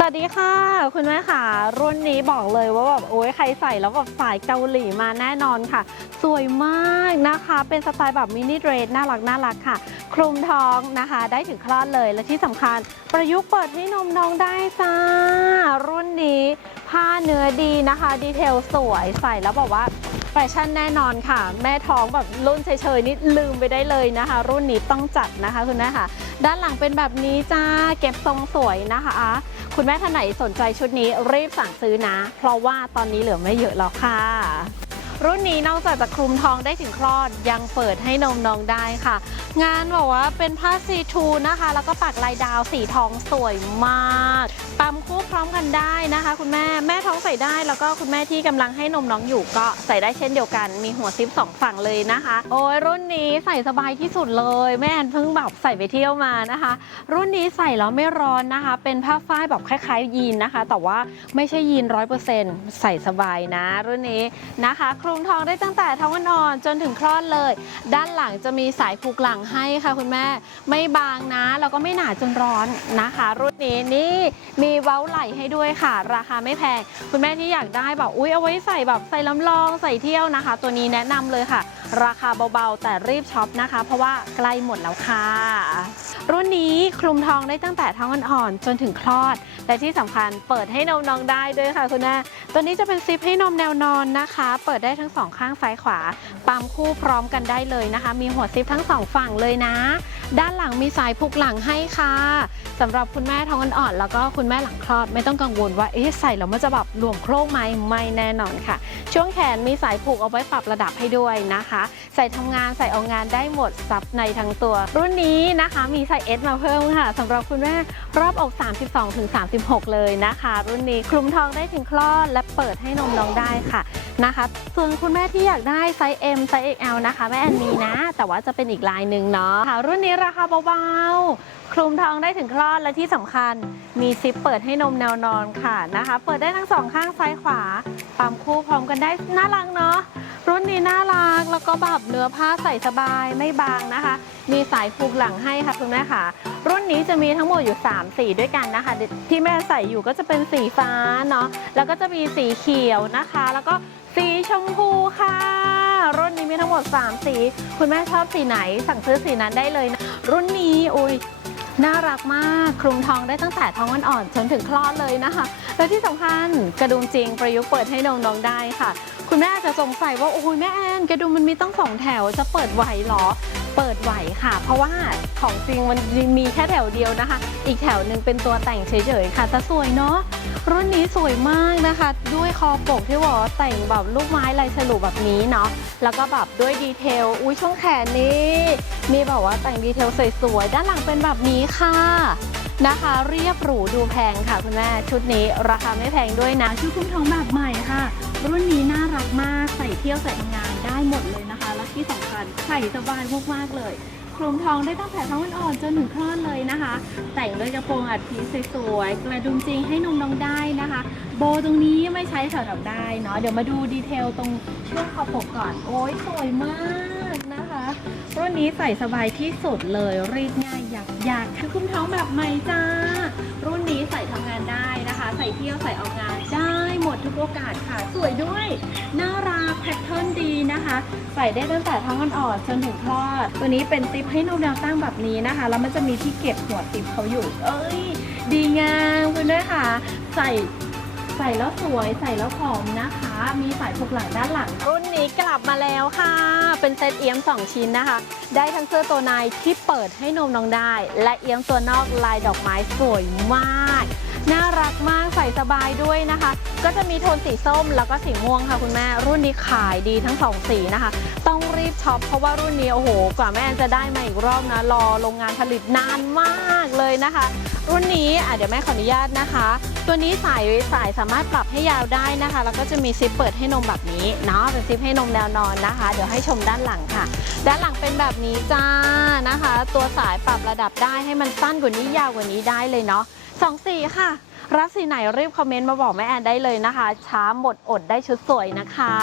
สวัสดีค่ะ คุณแม่ค่ะ รุ่นนี้บอกเลยว่าแบบโอ้ยใครใส่แล้วแบบสายเกาหลีมาแน่นอนค่ะ สวยมากนะคะ เป็นสไตล์แบบมินิเดรสน่ารักน่ารักค่ะ คลุมท้องนะคะ ได้ถึงคลอดเลยและที่สำคัญ ประยุกต์เปิดให้นมน้องได้จ้า รุ่นนี้ผ้าเนื้อดีนะคะ ดีเทลสวยใส่แล้วบอกว่า แฟชั่นแน่นอนค่ะ แม่ท้องแบบรุ่นเฉยๆนี่ลืมไปได้เลยนะคะ รุ่นนี้ต้องจัดนะคะคุณแม่ค่ะ ด้านหลังเป็นแบบนี้จ้าเก็บทรงสวยนะคะ คุณแม่ท่านไหนสนใจชุดนี้รีบสั่งซื้อนะ เพราะว่าตอนนี้เหลือไม่เยอะแล้วค่ะรุ่นนี้นอกจากจะคลุมท้องได้ถึงคลอดยังเปิดให้นมน้องได้ค่ะ งานบอกว่าเป็นผ้าซีทูนะคะ แล้วก็ปักลายดาวสีทองสวยมาก ปั๊มคู่พร้อมกันได้นะคะ คุณแม่แม่ท้องใส่ได้แล้วก็คุณแม่ที่กำลังให้นมน้องอยู่ก็ใส่ได้เช่นเดียวกัน มีหัวซิปสองฝั่งเลยนะคะ โอ้ยรุ่นนี้ใส่สบายที่สุดเลย แม่แอนเพิ่งแบบใส่ไปเที่ยวมานะคะ รุ่นนี้ใส่แล้วไม่ร้อนนะคะ เป็นผ้าฝ้ายแบบคล้ายๆ ยีนนะคะ แต่ว่าไม่ใช่ยีนร้อยเปอร์เซ็นต์ใส่สบายนะ รุ่นนี้นะคะคลุมท้องได้ตั้งแต่ท้องอ่อนจนถึงคลอดเลย ด้านหลังจะมีสายผูกหลังให้ค่ะ คุณแม่ไม่บางนะแล้วก็ไม่หนาจนร้อนนะคะ รุ่นนี้นี่มีเว้าไหล่ให้ด้วยค่ะ ราคาไม่แพง คุณแม่ที่อยากได้แบบอุ้ยเอาไว้ใส่แบบใส่ลำลองใส่เที่ยวนะคะ ตัวนี้แนะนำเลยค่ะ ราคาเบาๆ แต่รีบช็อปนะคะ เพราะว่าใกล้หมดแล้วค่ะ รุ่นนี้คลุมทองได้ตั้งแต่ท้องอ่อนๆจนถึงคลอด และที่สำคัญเปิดให้นมน้องได้ด้วยค่ะคุณแม่ตัวนี้จะเป็นซิปให้นมแนวนอนนะคะ เปิดได้ทั้งสองข้างซ้ายขวาปั๊มคู่พร้อมกันได้เลยนะคะ มีหัวซิปทั้งสองฝั่งเลยนะ ด้านหลังมีสายผูกหลังให้ค่ะสำหรับคุณแม่ท้องอ่อนๆแล้วก็คุณแม่หลังคลอดไม่ต้องกังวลว่าเอ๊ะใส่แล้วมันจะแบบหลวมโครงไหมไม่แน่นอนค่ะ ช่วงแขนมีสายผูกเอาไว้ปรับระดับให้ด้วยนะคะ ใส่ทำงานใส่เอางานได้หมดซับในทั้งตัว รุ่นนี้นะคะมีไซส์ S มาเพิ่มค่ะสำหรับคุณแม่รอบอก 32ถึง36 เลยนะคะ รุ่นนี้คลุมท้องได้ถึงคลอด และเปิดให้นมน้องได้ค่ะนะคะส่วนคุณแม่ที่อยากได้ไซส์ M ไซส์ XL นะคะแม่แอนมีนะ แต่ว่าจะเป็นอีกลายหนึ่งเนาะค่ะรุ่นนี้ราคาเบาๆ คลุมท้องได้ถึงคลอดและที่สำคัญ มีซิปเปิดให้นมแนวนอนค่ะนะคะ เปิดได้ทั้งสองข้างซ้ายขวาปั๊มคู่พร้อมกันได้น่ารักเนาะรุ่นนี้น่ารักแล้วก็แบบเนื้อผ้าใส่สบายไม่บางนะคะ มีสายผูกหลังให้ค่ะคุณแม่ค่ะ รุ่นนี้จะมีทั้งหมดอยู่ 3 สีด้วยกันนะคะ ที่แม่ใส่อยู่ก็จะเป็นสีฟ้าเนาะแล้วก็จะมีสีเขียวนะคะ แล้วก็สีชมพูค่ะรุ่นนี้มีทั้งหมด 3 สี คุณแม่ชอบสีไหน สั่งซื้อสีนั้นได้เลยนะ รุ่นนี้อุ้ยน่ารักมากคลุมทองได้ตั้งแต่ท้องอ่อนๆจนถึงคลอดเลยนะคะ และที่สำคัญกระดุมจริงประยุกต์เปิดให้น้องๆได้ค่ะ คุณแม่อาจจะสงสัยว่าโอ้ยแม่แอนกระดุมมันมีตั้งสองแถวจะเปิดไหวหรอ เปิดไหวค่ะ เพราะว่าของจริงมันมีแค่แถวเดียวนะคะ อีกแถวหนึ่งเป็นตัวแต่งเฉยๆค่ะแต่สวยเนาะรุ่นนี้สวยมากนะคะ ด้วยคอปกที่บอกว่าแต่งแบบลูกไม้ลายฉลุแบบนี้เนาะแล้วก็แบบด้วยดีเทลอุ้ยช่วงแขนนี้มีแบบว่าแต่งดีเทลสวยๆด้านหลังเป็นแบบนี้ค่ะนะคะ เรียบหรูดูแพงค่ะคุณแม่ชุดนี้ราคาไม่แพงด้วยนะชุดคลุมท้องแบบใหม่ค่ะ รุ่นนี้น่ารักมากใส่เที่ยวใส่ทำงานได้หมดเลยนะคะ และที่สำคัญใส่สบายมากๆเลยคลุมท้องได้ตั้งแต่ท้องอ่อนจนถึงคลอดเลยนะคะ แต่งด้วยกระโปรงอัดพีสวยๆกระดุมจริงให้นมน้องได้นะคะ โบตรงนี้ไม่ใช้สำหรับได้เนาะเดี๋ยวมาดูดีเทลตรงช่วงคอปกก่อน โอ้ยสวยมากนะคะรุ่นนี้ใส่สบายที่สุดเลยรีดง่ายอยากอยากคือคลุมท้องแบบใหม่จ้า รุ่นนี้ใส่านได้นะคะ ใส่เที่ยวใส่ออกงานได้หมดทุกโอกาสค่ะ สวยด้วย น่ารักแพทเทิร์นดีนะคะ ใส่ได้ตั้งแต่ท้องอ่อนๆจนถึงคลอด ตัวนี้เป็นซิปให้นมแนวตั้งแบบนี้นะคะ แล้วมันจะมีที่เก็บหัวซิปเขาอยู่ เอ้ย ดีงามคุณด้วยค่ะ ใส่ใส่แล้วสวยใส่แล้วผอมนะคะ มีสายผูกหลังด้านหลัง รุ่นนี้กลับมาแล้วค่ะ เป็นเซตเอี้ยม 2 ชิ้นนะคะ ได้ทั้งเสื้อตัวในที่เปิดให้นมน้องได้ และเอียมตัวนอกลายดอกไม้สวยมาก น่ารักมากใส่สบายด้วยนะคะ ก็จะมีโทนสีส้มแล้วก็สีม่วงค่ะคุณแม่ รุ่นนี้ขายดีทั้งสองสีนะคะ ต้องรีบช็อปเพราะว่ารุ่นนี้โอ้โห กว่าแม่จะได้มาอีกรอบนะ รอโรงงานผลิตนานมากเลยนะคะ รุ่นนี้อะเดี๋ยวแม่ขออนุญาตนะคะ ตัวนี้สายสายสามารถปรับให้ยาวได้นะคะ แล้วก็จะมีซิปเปิดให้นมแบบนี้เนาะเป็นซิปให้นมแนวนอนนะคะ เดี๋ยวให้ชมด้านหลังค่ะ ด้านหลังเป็นแบบนี้จ้านะคะ ตัวสายปรับระดับได้ให้มันสั้นกว่านี้ยาวกว่านี้ได้เลยเนาะสองสีค่ะรับสีไหนรีบคอมเมนต์มาบอกแม่แอนได้เลยนะคะ ช้าหมดอดได้ชุดสวยนะคะ